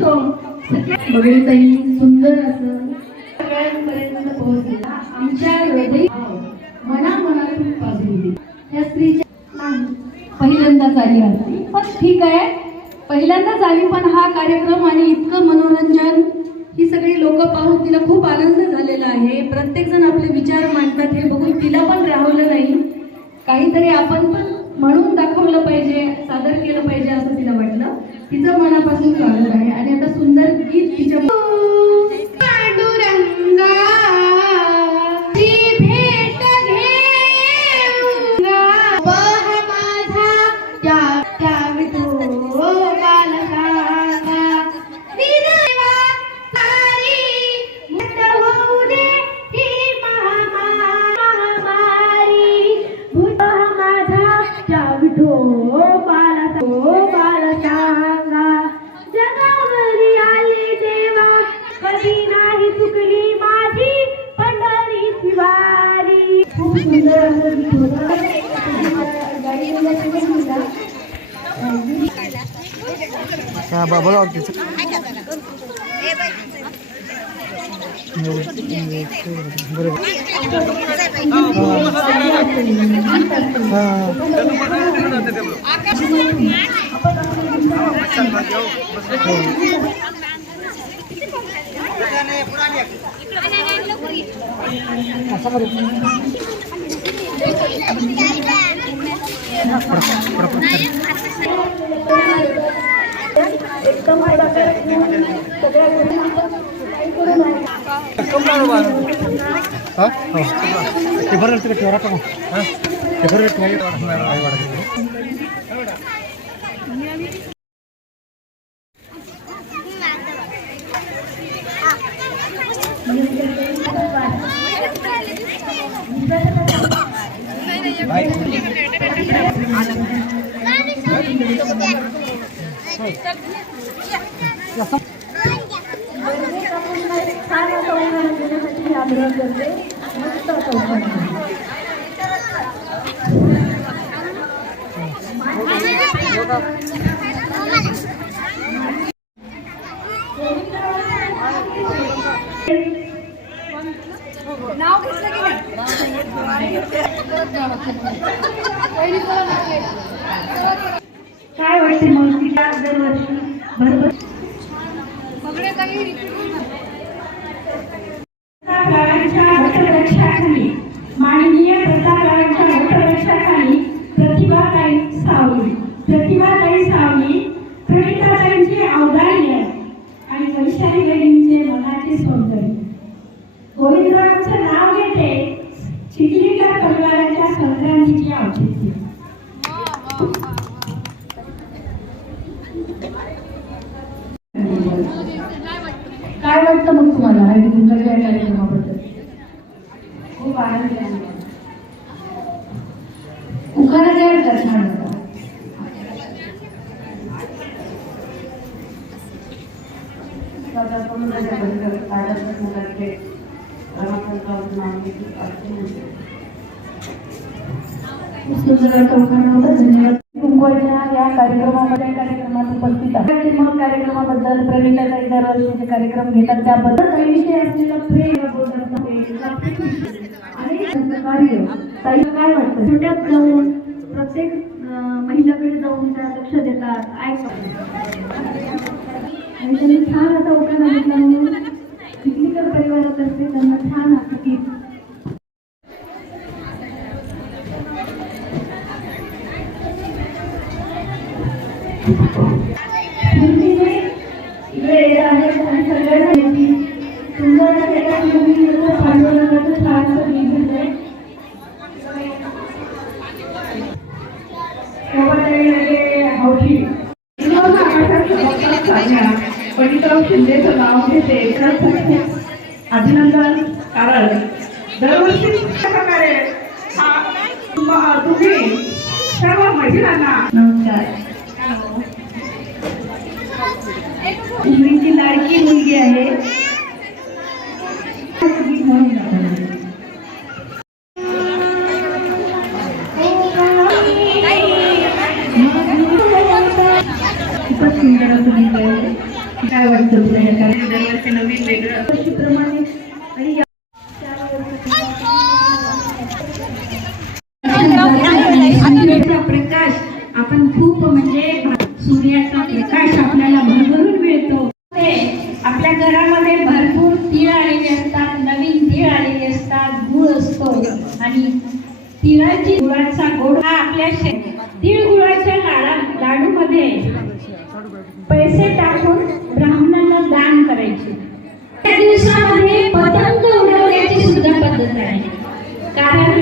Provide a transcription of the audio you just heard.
बघतो बघताही सुंदर असं सगळ्यांपर्यंत पोहोचलेला आमच्या हृदय मनामनातून पाजली त्या स्त्रीच्या पहिल्यांदाच आली होती, पण ठीक आहे पहिल्यांदाच आली, पण हा कार्यक्रम आणि इतकं मनोरंजन ही सगळी लोक पाहून तिला खूप आनंद झालेला आहे. प्रत्येक जण आपले विचार मांडतात हे बघून तिला पण राहवलं नाही, काहीतरी आपण पण म्हणून दाखवलं पाहिजे, सादर केलं पाहिजे असं तिला वाटलं. तिचं मनापासून स्वागत आहे आणि आता सुंदर गीत तिच्या बाबा काय वाटते मग तिच्या दरवर्षी बरोबर वटवृक्षाखाली माननीय प्रतापरावांच्या वटवृक्षाखाली प्रतिभाताई सावली प्रणिताताईंचे औदार्य आणि वैशाली बहिणींचे मनाचे सौंदर्य. गोविंदरावांचं नाव घेते चिखलीकर परिवाराच्या संक्रांतीचे औचित्य. काय वाटतं मग तुम्हाला आणि तुमच्या या कार्यक्रमाबद्दल? खूप आनंद आहे. उखाणा काय का छान होता. सुंदर उखाणा होता. धन्यवाद. कुंकवाच्या या कार्यक्रमात उपस्थित आहे. मग कार्यक्रमाबद्दल प्रेमिकाताई दरवर्षी कार्यक्रम घेतात त्याबद्दल काही विषय असलेला प्रेम आणि कार्य ताई काय वाटतं? छोट्यात जाऊन प्रत्येक महिलाकडे जाऊन त्या लक्ष देतात आणि त्यांनी छान आता उखाणा घेतला म्हणून चिखलीकर परिवारातर्फे त्यांना छान असं की शिंदेचं नाव घेते अभिनंदन. कारण दरवर्षी प्रकारे तुम्ही सर्व महिलांना नमस्कार. मुलींची लाडकी मुलगी आहे. खूपच सुंदर असं काय वाटतं तुला या कार्यक्रमात? दरवर्षी नवीन वेगळं वर्षीप्रमाणे आणि या सूर्याचा प्रकाश आपण खूप म्हणजे सूर्याचा प्रकाश आपल्याला भरभरून मिळतो. आपल्या घरामध्ये भरपूर तीळ आलेले असतात, नवीन तीळ आलेले असतात, गुळ असतो आणि तिळाची गुळाचा गोड हा आपल्या तिळगुळाच्या लाडूमध्ये पैसे टाकून ब्राह्मणांना दान करायचे. त्या दिवसामध्ये पतंग उडवण्याची सुद्धा पद्धत आहे. कारण